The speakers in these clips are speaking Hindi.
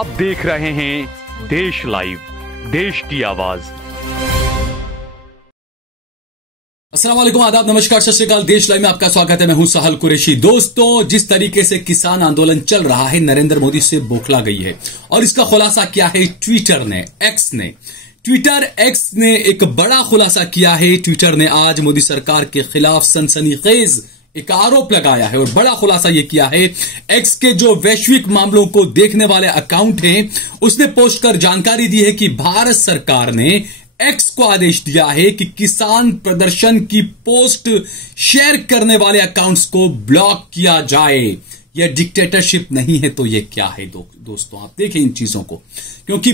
आप देख रहे हैं देश लाइव, देश की आवाज। अस्सलाम वालेकुम, आदाब, नमस्कार, सत श्री अकाल। देश लाइव में आपका स्वागत है। मैं हूं सहल कुरैशी। दोस्तों, जिस तरीके से किसान आंदोलन चल रहा है, नरेंद्र मोदी से बौखला गई है और इसका खुलासा किया है ट्विटर ने, एक्स ने एक बड़ा खुलासा किया है। ट्विटर ने आज मोदी सरकार के खिलाफ सनसनीखेज एक आरोप लगाया है और बड़ा खुलासा यह किया है। एक्स के जो वैश्विक मामलों को देखने वाले अकाउंट हैं, उसने पोस्ट कर जानकारी दी है कि भारत सरकार ने एक्स को आदेश दिया है कि किसान प्रदर्शन की पोस्ट शेयर करने वाले अकाउंट्स को ब्लॉक किया जाए। यह डिक्टेटरशिप नहीं है तो यह क्या है? दोस्तों, आप देखें इन चीजों को, क्योंकि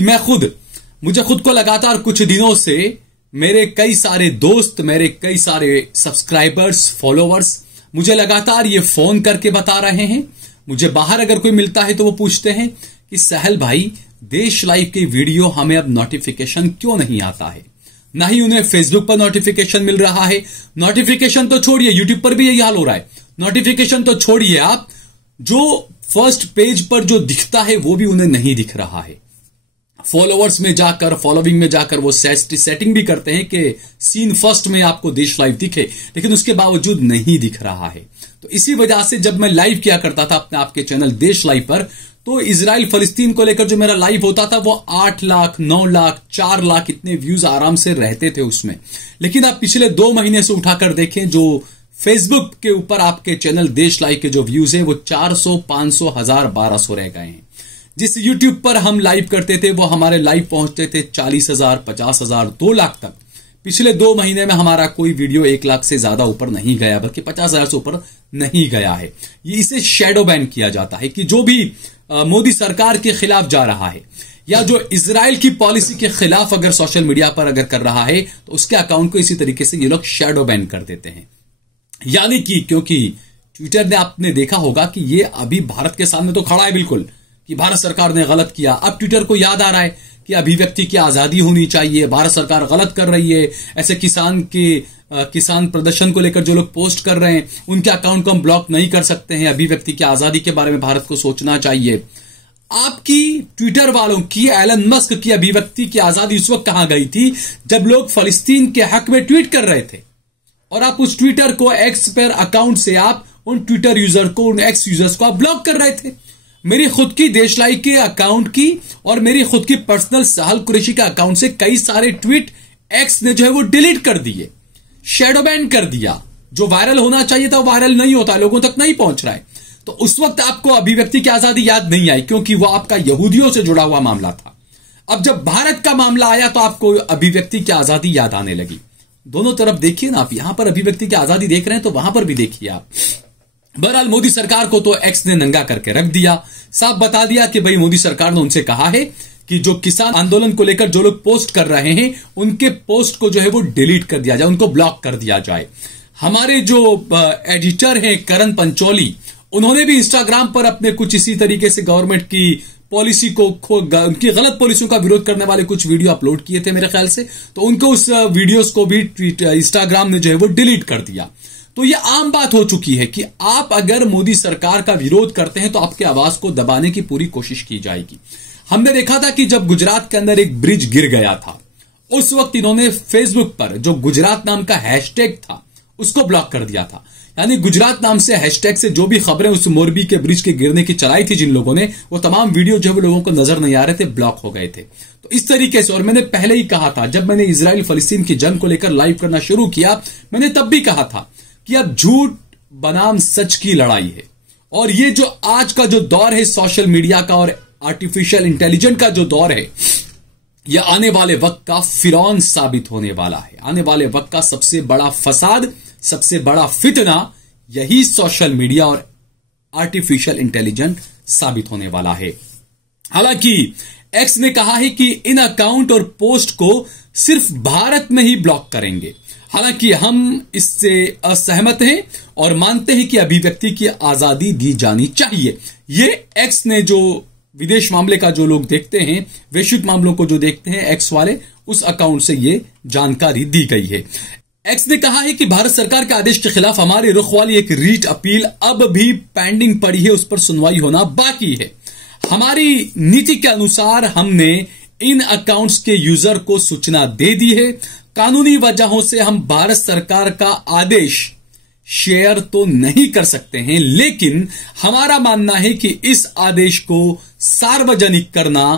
मुझे खुद को लगातार कुछ दिनों से मेरे कई सारे दोस्त, मेरे कई सारे सब्सक्राइबर्स, फॉलोअर्स मुझे लगातार ये फोन करके बता रहे हैं। मुझे बाहर अगर कोई मिलता है तो वो पूछते हैं कि सहल भाई, देश लाइव की वीडियो हमें अब नोटिफिकेशन क्यों नहीं आता है? ना ही उन्हें फेसबुक पर नोटिफिकेशन मिल रहा है। नोटिफिकेशन तो छोड़िए, यूट्यूब पर भी यही हाल हो रहा है। नोटिफिकेशन तो छोड़िए, आप जो फर्स्ट पेज पर जो दिखता है वो भी उन्हें नहीं दिख रहा है। फॉलोअर्स में जाकर, फॉलोइंग में जाकर वो सेटिंग भी करते हैं कि सीन फर्स्ट में आपको देश लाइव दिखे, लेकिन उसके बावजूद नहीं दिख रहा है। तो इसी वजह से जब मैं लाइव किया करता था अपने आपके चैनल देश लाइव पर, तो इजराइल फलस्तीन को लेकर जो मेरा लाइव होता था वो 8 लाख, 9 लाख, 4 लाख इतने व्यूज आराम से रहते थे उसमें। लेकिन आप पिछले 2 महीने से उठाकर देखें, जो फेसबुक के ऊपर आपके चैनल देश लाइव के जो व्यूज हैं वो 400, 500, 1000, 1200 रह गए हैं। जिस यूट्यूब पर हम लाइव करते थे वो हमारे लाइव पहुंचते थे 40,000, 50,000, 2 लाख तक। पिछले 2 महीने में हमारा कोई वीडियो 1 लाख से ज्यादा ऊपर नहीं गया, बल्कि 50,000 से ऊपर नहीं गया है। ये इसे शैडो बैन किया जाता है कि जो भी मोदी सरकार के खिलाफ जा रहा है या जो इजराइल की पॉलिसी के खिलाफ अगर सोशल मीडिया पर अगर कर रहा है तो उसके अकाउंट को इसी तरीके से ये लोग शैडो बैन कर देते हैं। यानी कि क्योंकि ट्विटर ने, आपने देखा होगा कि ये अभी भारत के सामने तो खड़ा है बिल्कुल कि भारत सरकार ने गलत किया। अब ट्विटर को याद आ रहा है कि अभिव्यक्ति की आजादी होनी चाहिए, भारत सरकार गलत कर रही है। ऐसे किसान प्रदर्शन को लेकर जो लोग पोस्ट कर रहे हैं उनके अकाउंट को हम ब्लॉक नहीं कर सकते हैं। अभिव्यक्ति की आजादी के बारे में भारत को सोचना चाहिए। आपकी ट्विटर वालों की, एलन मस्क की अभिव्यक्ति की आजादी उस वक्त कहां गई थी जब लोग फलस्तीन के हक में ट्वीट कर रहे थे, और आप उस ट्विटर को, एक्स पर अकाउंट से आप उन ट्विटर यूजर को, उन एक्स यूजर्स को आप ब्लॉक कर रहे थे। मेरी खुद की देश लाइव के अकाउंट की और मेरी खुद की पर्सनल सहल कुरैशी के अकाउंट से कई सारे ट्वीट एक्स ने जो है वो डिलीट कर दिए, शैडो बैन कर दिया। जो वायरल होना चाहिए था वो वायरल नहीं होता, लोगों तक नहीं पहुंच रहा है। तो उस वक्त आपको अभिव्यक्ति की आजादी याद नहीं आई, क्योंकि वो आपका यहूदियों से जुड़ा हुआ मामला था। अब जब भारत का मामला आया तो आपको अभिव्यक्ति की आजादी याद आने लगी। दोनों तरफ देखिए ना, आप यहां पर अभिव्यक्ति की आजादी देख रहे हैं तो वहां पर भी देखिए आप। बहरहाल मोदी सरकार को तो एक्स ने नंगा करके रख दिया, साफ बता दिया कि भाई मोदी सरकार ने उनसे कहा है कि जो किसान आंदोलन को लेकर जो लोग पोस्ट कर रहे हैं उनके पोस्ट को जो है वो डिलीट कर दिया जाए, उनको ब्लॉक कर दिया जाए। हमारे जो एडिटर हैं करण पंचोली, उन्होंने भी इंस्टाग्राम पर अपने कुछ इसी तरीके से गवर्नमेंट की पॉलिसी को, उनकी गलत पॉलिसियों का विरोध करने वाले कुछ वीडियो अपलोड किए थे मेरे ख्याल से, तो उनको उस वीडियोस को भी इंस्टाग्राम ने जो है वो डिलीट कर दिया। तो ये आम बात हो चुकी है कि आप अगर मोदी सरकार का विरोध करते हैं तो आपकी आवाज को दबाने की पूरी कोशिश की जाएगी। हमने देखा था कि जब गुजरात के अंदर एक ब्रिज गिर गया था, उस वक्त इन्होंने फेसबुक पर जो गुजरात नाम का हैशटैग था उसको ब्लॉक कर दिया था। यानी गुजरात नाम से हैशटैग से जो भी खबरें उस मोरबी के ब्रिज के गिरने की चलाई थी जिन लोगों ने, वो तमाम वीडियो जो है लोगों को नजर नहीं आ रहे थे, ब्लॉक हो गए थे। तो इस तरीके से, और मैंने पहले ही कहा था, जब मैंने इजराइल फलस्तीन की जंग को लेकर लाइव करना शुरू किया, मैंने तब भी कहा था कि अब झूठ बनाम सच की लड़ाई है। और ये जो आज का जो दौर है सोशल मीडिया का और आर्टिफिशियल इंटेलिजेंस का जो दौर है, यह आने वाले वक्त का फिरौन साबित होने वाला है। आने वाले वक्त का सबसे बड़ा फसाद, सबसे बड़ा फितना यही सोशल मीडिया और आर्टिफिशियल इंटेलिजेंस साबित होने वाला है। हालांकि एक्स ने कहा है कि इन अकाउंट और पोस्ट को सिर्फ भारत में ही ब्लॉक करेंगे। हालांकि हम इससे असहमत हैं और मानते हैं कि अभिव्यक्ति की आजादी दी जानी चाहिए। ये एक्स ने, जो विदेश मामले का जो लोग देखते हैं, वैश्विक मामलों को जो देखते हैं एक्स वाले, उस अकाउंट से ये जानकारी दी गई है। एक्स ने कहा है कि भारत सरकार के आदेश के खिलाफ हमारी रुख वाली एक रीट अपील अब भी पेंडिंग पड़ी है, उस पर सुनवाई होना बाकी है। हमारी नीति के अनुसार हमने इन अकाउंट्स के यूजर को सूचना दे दी है। कानूनी वजहों से हम भारत सरकार का आदेश शेयर तो नहीं कर सकते हैं, लेकिन हमारा मानना है कि इस आदेश को सार्वजनिक करना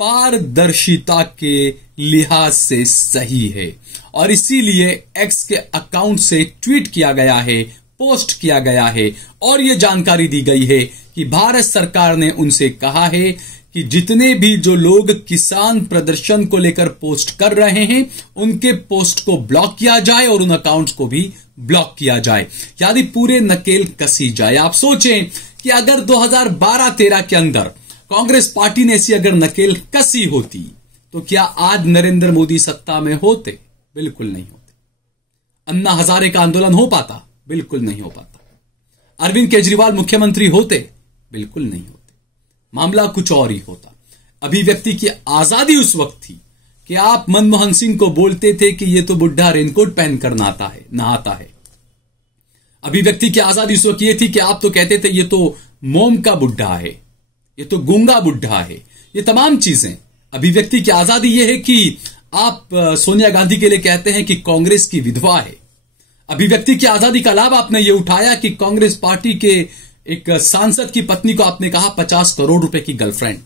पारदर्शिता के लिहाज से सही है और इसीलिए एक्स के अकाउंट से ट्वीट किया गया है, पोस्ट किया गया है और यह जानकारी दी गई है कि भारत सरकार ने उनसे कहा है कि जितने भी जो लोग किसान प्रदर्शन को लेकर पोस्ट कर रहे हैं उनके पोस्ट को ब्लॉक किया जाए और उन अकाउंट्स को भी ब्लॉक किया जाए, यानी पूरे नकेल कसी जाए। आप सोचें कि अगर 2012-13 के अंदर कांग्रेस पार्टी ने ऐसी अगर नकेल कसी होती तो क्या आज नरेंद्र मोदी सत्ता में होते? बिल्कुल नहीं होते। अन्ना हजारे का आंदोलन हो पाता? बिल्कुल नहीं हो पाता। अरविंद केजरीवाल मुख्यमंत्री होते? बिल्कुल नहीं होते। मामला कुछ और ही होता। अभिव्यक्ति की आजादी उस वक्त थी कि आप मनमोहन सिंह को बोलते थे कि ये तो बुढ़ा रेनकोट पहनकर नहाता है। अभिव्यक्ति की आजादी उस वक्त ये थी कि आप तो कहते थे ये तो मोम का बुढ़ा है, ये तो गूंगा बुढ़ा है। ये तमाम चीजें, अभिव्यक्ति की आजादी ये है कि आप सोनिया गांधी के लिए कहते हैं कि कांग्रेस की विधवा है। अभिव्यक्ति की आजादी का लाभ आपने ये उठाया कि कांग्रेस पार्टी के एक सांसद की पत्नी को आपने कहा 50 करोड़ रुपए की गर्लफ्रेंड।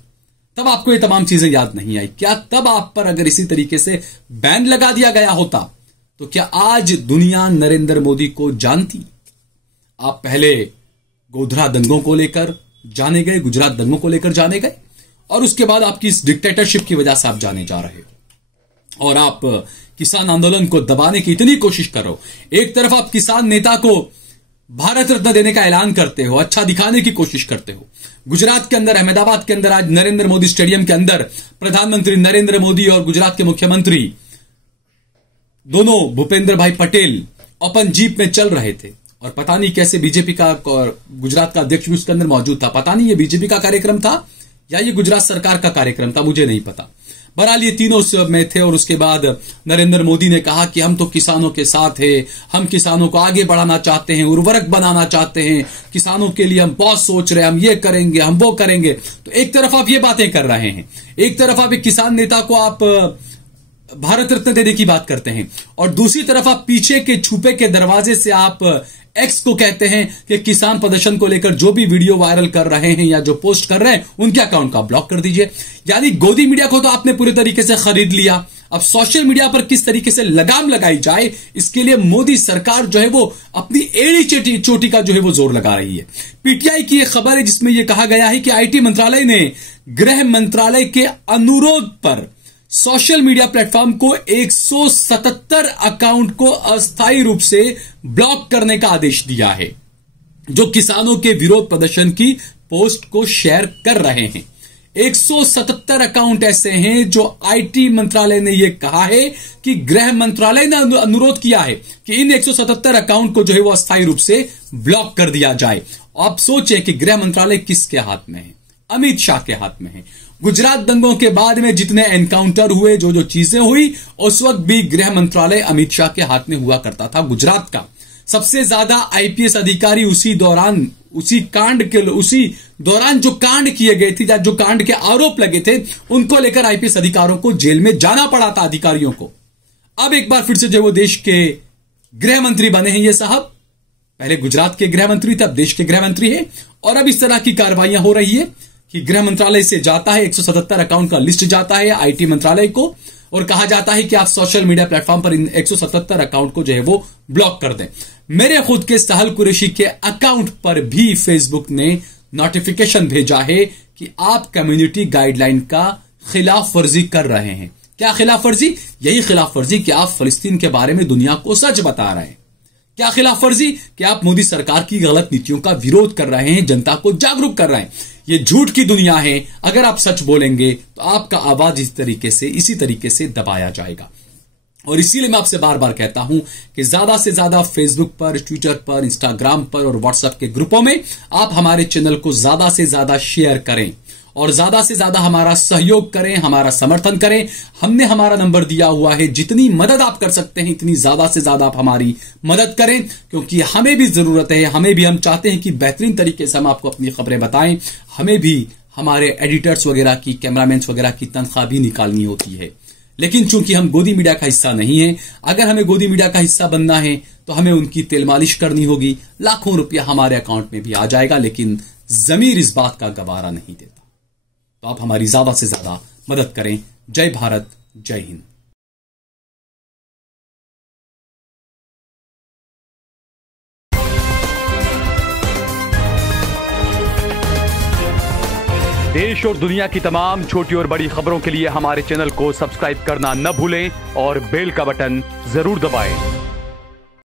तब आपको ये तमाम चीजें याद नहीं आई। क्या तब आप पर अगर इसी तरीके से बैन लगा दिया गया होता तो क्या आज दुनिया नरेंद्र मोदी को जानती? आप पहले गोधरा दंगों को लेकर जाने गए, गुजरात दंगों को लेकर जाने गए और उसके बाद आपकी इस डिक्टेटरशिप की वजह से आप जाने जा रहे हो और आप किसान आंदोलन को दबाने की इतनी कोशिश करो। एक तरफ आप किसान नेता को भारत रत्न देने का ऐलान करते हो, अच्छा दिखाने की कोशिश करते हो। गुजरात के अंदर, अहमदाबाद के अंदर आज नरेंद्र मोदी स्टेडियम के अंदर प्रधानमंत्री नरेंद्र मोदी और गुजरात के मुख्यमंत्री दोनों भूपेंद्र भाई पटेल ओपन जीप में चल रहे थे और पता नहीं कैसे बीजेपी का और गुजरात का अध्यक्ष भी उसके अंदर मौजूद था। पता नहीं ये बीजेपी का कार्यक्रम था या ये गुजरात सरकार का कार्यक्रम था, मुझे नहीं पता। बहरहाल ये तीनों में थे और उसके बाद नरेंद्र मोदी ने कहा कि हम तो किसानों के साथ हैं, हम किसानों को आगे बढ़ाना चाहते हैं, उर्वरक बनाना चाहते हैं, किसानों के लिए हम बहुत सोच रहे हैं, हम ये करेंगे, हम वो करेंगे। तो एक तरफ आप ये बातें कर रहे हैं, एक तरफ आप एक किसान नेता को आप भारत रत्न देने की बात करते हैं और दूसरी तरफ आप पीछे के छुपे के दरवाजे से आप एक्स को कहते हैं कि किसान प्रदर्शन को लेकर जो भी वीडियो वायरल कर रहे हैं या जो पोस्ट कर रहे हैं उनके अकाउंट का ब्लॉक कर दीजिए। यानी गोदी मीडिया को तो आपने पूरे तरीके से खरीद लिया। अब सोशल मीडिया पर किस तरीके से लगाम लगाई जाए, इसके लिए मोदी सरकार जो है वो अपनी एड़ी चोटी का जो है वो जोर लगा रही है। पीटीआई की एक खबर है जिसमें यह कहा गया है कि आईटी मंत्रालय ने गृह मंत्रालय के अनुरोध पर सोशल मीडिया प्लेटफॉर्म को 177 अकाउंट को अस्थायी रूप से ब्लॉक करने का आदेश दिया है जो किसानों के विरोध प्रदर्शन की पोस्ट को शेयर कर रहे हैं। 177 अकाउंट ऐसे हैं जो आईटी मंत्रालय ने यह कहा है कि गृह मंत्रालय ने अनुरोध किया है कि इन 177 अकाउंट को जो है वो अस्थायी रूप से ब्लॉक कर दिया जाए। आप सोचें कि गृह मंत्रालय किसके हाथ में है? अमित शाह के हाथ में है। गुजरात दंगों के बाद में जितने एनकाउंटर हुए, जो चीजें हुई, उस वक्त भी गृह मंत्रालय अमित शाह के हाथ में हुआ करता था। गुजरात का सबसे ज्यादा आईपीएस अधिकारी उसी दौरान जो कांड किए गए थे या जो कांड के आरोप लगे थे उनको लेकर आईपीएस अधिकारियों को जेल में जाना पड़ा था अधिकारियों को। अब एक बार फिर से जो वो देश के गृह मंत्री बने हैं ये साहब, पहले गुजरात के गृह मंत्री थे, अब देश के गृह मंत्री है और अब इस तरह की कार्रवाइयां हो रही है कि गृह मंत्रालय से जाता है 177 अकाउंट का लिस्ट जाता है आईटी मंत्रालय को और कहा जाता है कि आप सोशल मीडिया प्लेटफॉर्म पर इन 177 अकाउंट को जो है वो ब्लॉक कर दें। मेरे खुद के सहल कुरैशी के अकाउंट पर भी फेसबुक ने नोटिफिकेशन भेजा है कि आप कम्युनिटी गाइडलाइन का खिलाफ वर्जी कर रहे हैं। क्या खिलाफ वर्जी? यही खिलाफ वर्जी कि आप फिलिस्तीन के बारे में दुनिया को सच बता रहे हैं। क्या खिलाफ वर्जी? कि आप मोदी सरकार की गलत नीतियों का विरोध कर रहे हैं, जनता को जागरूक कर रहे हैं। ये झूठ की दुनिया है। अगर आप सच बोलेंगे तो आपका आवाज इसी तरीके से दबाया जाएगा। और इसीलिए मैं आपसे बार बार कहता हूं कि ज्यादा से ज्यादा फेसबुक पर, ट्विटर पर, इंस्टाग्राम पर और व्हाट्सएप के ग्रुपों में आप हमारे चैनल को ज्यादा से ज्यादा शेयर करें और ज्यादा से ज्यादा हमारा सहयोग करें, हमारा समर्थन करें। हमने हमारा नंबर दिया हुआ है, जितनी मदद आप कर सकते हैं इतनी ज्यादा से ज्यादा आप हमारी मदद करें, क्योंकि हमें भी जरूरत है, हम चाहते हैं कि बेहतरीन तरीके से हम आपको अपनी खबरें बताएं। हमें भी हमारे एडिटर्स वगैरह की, कैमरामैन वगैरह की तनख्वाह भी निकालनी होती है। लेकिन चूंकि हम गोदी मीडिया का हिस्सा नहीं है, अगर हमें गोदी मीडिया का हिस्सा बनना है तो हमें उनकी तेल मालिश करनी होगी, लाखों रुपया हमारे अकाउंट में भी आ जाएगा, लेकिन जमीर इस बात का गवारा नहीं देता। तो आप हमारी ज्यादा से ज्यादा मदद करें। जय भारत, जय हिंद। देश और दुनिया की तमाम छोटी और बड़ी खबरों के लिए हमारे चैनल को सब्सक्राइब करना न भूलें और बेल का बटन जरूर दबाएं।